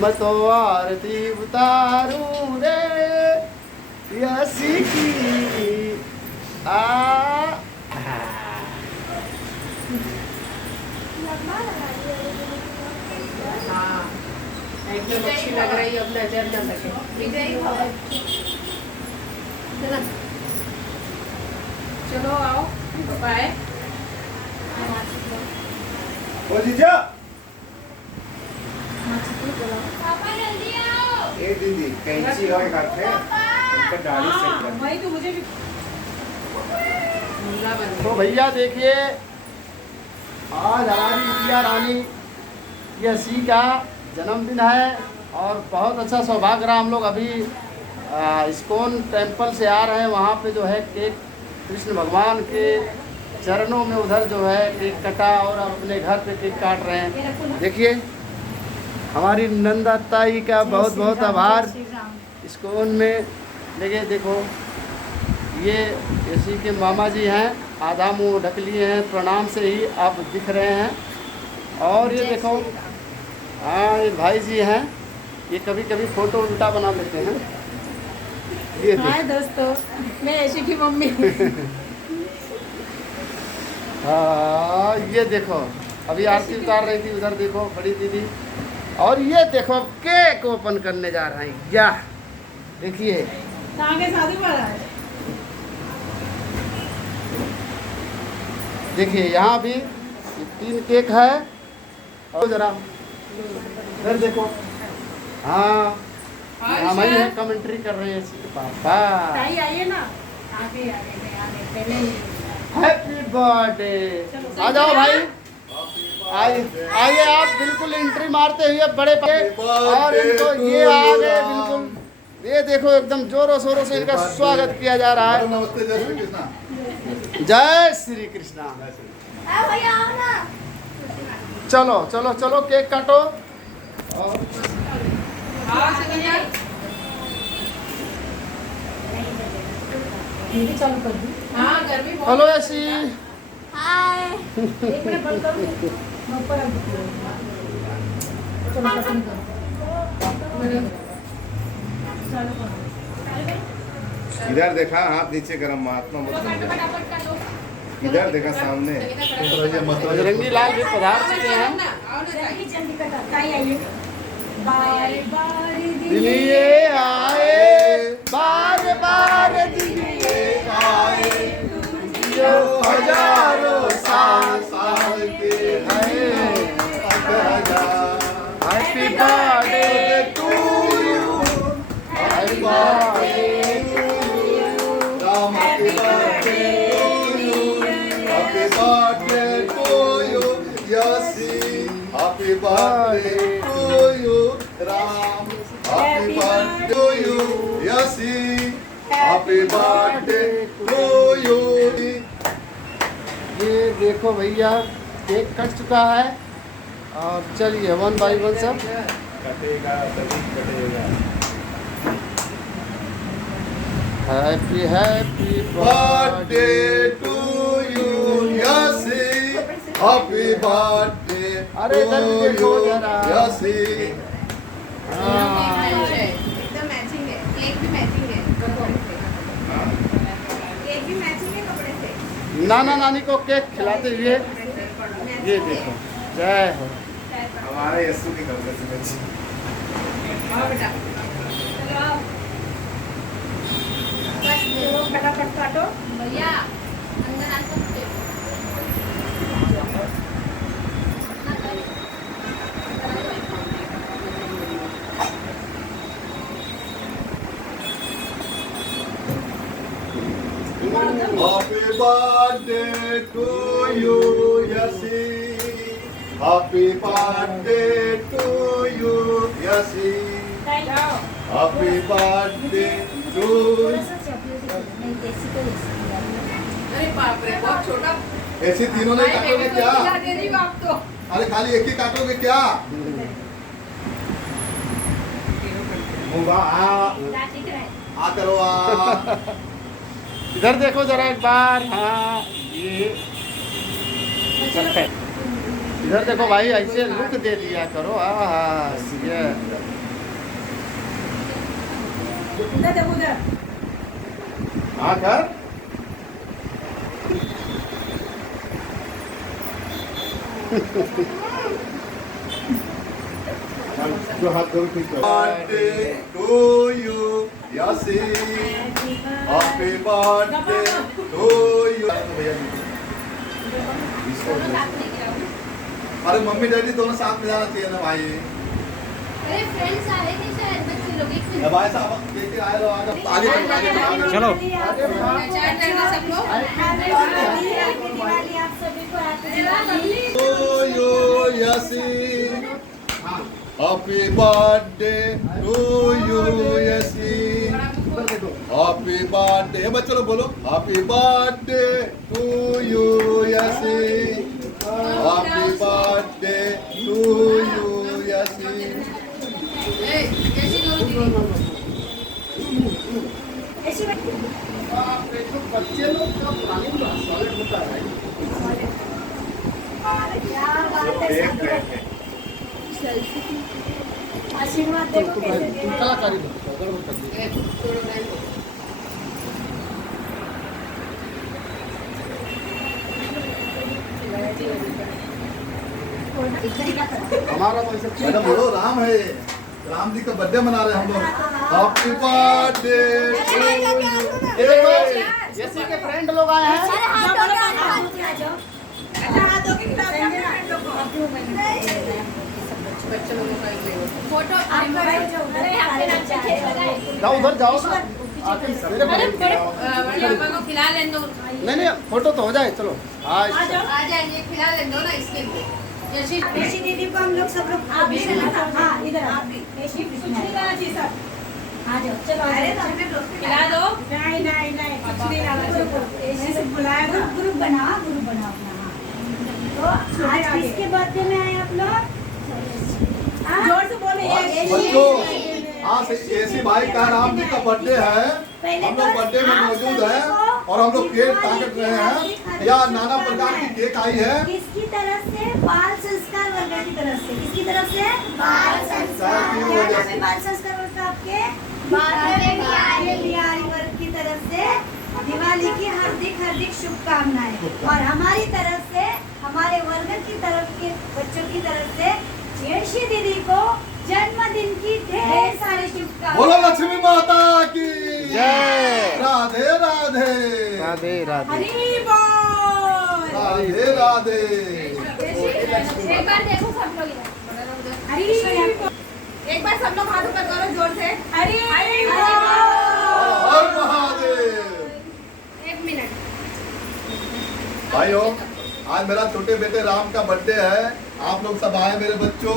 मैं तो आरती उतारूं रे यसी की आ हाँ एकदम अच्छी लग रही है, अब नजर न लगे। चलो आओ, बाय। ओ जीजा पापा जल्दी आओ। ए दीदी कैंची और हाथ है उनका दाढ़ी सेट हाँ, करना वही तो मुझे भी मुर्गा बन तो गया। भैया देखिए, आज हमारी बिटिया रानी यसी का जन्मदिन है और बहुत अच्छा सौभाग्य रहा। हम लोग अभी इस्कॉन टेम्पल से आ रहे हैं, वहाँ पे जो है केक कृष्ण भगवान के चरणों में उधर जो है केक कटा और अपने घर पे केक काट रहे हैं। देखिए हमारी नंदा ताई का बहुत बहुत आभार इस्कॉन में। देखिए देखो ये इसी के मामा जी हैं, आधा मुँह ढक लिए हैं, प्रणाम से ही आप दिख रहे हैं। और ये देखो हाँ ये भाई जी हैं, ये कभी कभी फ़ोटो उल्टा बना लेते हैं। ये हाय दोस्तों, मैं ऐशी की मम्मी। हाँ ये देखो अभी आरती उतार रही थी, उधर देखो बड़ी दीदी। और ये देखो केक ओपन करने जा रहे हैं। या देखिए कहाँ के शादी वाला है? देखिए यहाँ भी ये 3 केक है। और जरा इधर देखो, हाँ हम ही है कमेंट्री कर रहे हैं इसके पापा। ताई आइए ना, आगे आगे आगे पहले ही। Happy birthday. आ जाओ भाई, आइए आइए आप बिल्कुल एंट्री मारते हुए बड़े और इनको ये आ गए बिल्कुल। ये देखो एकदम जोरों शोरों से इनका स्वागत किया जा रहा है। नमस्ते जय श्री कृष्णा। जय श्री कृष्णा। आओ भैया आओ ना। चलो चलो चलो केक काटो। और हाँ सुनिए, हिंदी चालू कर दी। हाँ गर्मी बहुत। हेलो ऐसी हाय। एक मिनट बंद करो, मैं ऊपर रख देती हूँ। चलो पसंद करो। चालू करो। इधर देखा, हाथ नीचे गरम महात्मा मत समझा। इधर देखा सामने। बजरंगी लाल भी पधार चुके हैं। जल्दी जल्दी कटा, ताई आइए। बारी बारी दिलिए आए बार बार दिलिए आए जो हजारों साल साल के हैं। Happy birthday to you, happy birthday Ram happy birthday to you यसी happy birthday to you Ram happy birthday to you यसी हैप्पी बर्थडे टू यू। ये देखो भैया केक कट चुका है और चलिए 1 बाय 1 सब कटेगा तभी कटेगा। Happy happy birthday to you यसी हैप्पी बर्थडे अरे इधर भी देखो टू यू जरा। यसी। हाँ एकदम मैचिंग है, केक भी मैचिंग है कपड़े से। केक भी मैचिंग है कपड़े से। नाना नानी को केक खिलाते हुए ये देखो। जय हो। हमारे यस्सु की कपड़े से बची। हाँ बेटा, चलो आओ। चलो फटाफट काटो। भैया अंदर आ सकते हो। Happy birthday to you, Yasi. Happy birthday to you, Yasi. ताई जाओ। Happy birthday to थोड़ा सा चॉकलेट नहीं, देसी को देसी। अरे बाप रे, बहुत छोटा। ऐसे तीनों नहीं काटोगे क्या? खिला दे रही हूँ आप तो। अरे खाली एक ही काटोगे क्या? मुंगा दांत दिख रहा है। आ करो आ। इधर देखो जरा एक बार। हाँ ये इधर देखो भाई, ऐसे लुक दे दिया करो। हाँ ये उधर देखो उधर। हाँ कर जो हाथ करो ठीक है। Birthday to you Yasin, happy birthday to you. अरे मम्मी डैडी दोनों साथ में जाना चाहिए ना भाई। अरे फ्रेंड्स आ रहे थे शायद बच्चे लोग एक अब भाई साहब लेके आए लोग आगे आगे चलो। चाय करना सब लोग। हैप्पी दिवाली आप सभी को। Happy Diwali. To you Yasin, happy birthday to you Yasin, happy birthday. बच्चों लोग बोलो happy birthday to you Yasin, happy birthday to you Yasin. कैसी करो ऐसी बच्चे लोग का प्लानिंग बड़ा सॉलिड होता है। क्या बात है सब लोग। आशीर्वाद देखो कैसे दे रहे हैं। कलाकारी गड़बड़ कर दी। हमारा तो ऐसा मैडम बोलो राम है, राम जी का बर्थडे मना रहे हैं हम लोग। हैप्पी बर्थडे जैसे के फ्रेंड लोग आए हैं। बच्चे लोगों का एक ले फोटो जाओ उधर जाओ ना। आके मेरे को खिला लेने दो। नहीं फोटो तो हो जाए। चलो हाँ आ जाएंगे, खिला लेने दो ना इसके लिए। जैसी ऋषि दीदी को हम लोग सब लोग आप भी हाँ इधर आप भी ऋषि कुछ नहीं करना चाहिए सर। आ जाओ चलो। अरे खिला दो। नहीं नहीं नहीं कुछ नहीं करना चाहिए। ऐसे बुलाया था। ग्रुप बनाओ अपना। हाँ तो आज किसके बर्थडे में आए आप लोग? जोर से बोले। बच्चों आज ऐसी भाई का राम जी का बर्थडे है, हम लोग बर्थडे में मौजूद हैं और हम लोग केक काट रहे हैं। या नाना प्रकार की केक आई है। किसकी तरफ से? बाल संस्कार वर्ग की तरफ से। किसकी तरफ से? बाल संस्कार। क्या नाम है बाल संस्कार वर्ग का आपके? बिहारी वर्ग की तरफ से दिवाली की हार्दिक शुभकामनाएं। और हमारी तरफ से, हमारे वर्ग की तरफ के बच्चों की तरफ से ऋषि दीदी को जन्मदिन की ढेर सारी शुभकामनाएं। बोलो लक्ष्मी माता की जय। राधे राधे राधे राधे। हरि बोल। राधे राधे। एक बार देखो सब लोग इधर। हरि बोल। एक बार सब लोग हाथ ऊपर करो जोर से। हरि हर महादेव। एक मिनट। भाइयों आज मेरा छोटे बेटे राम का बर्थडे है। आप लोग सब आए मेरे बच्चों।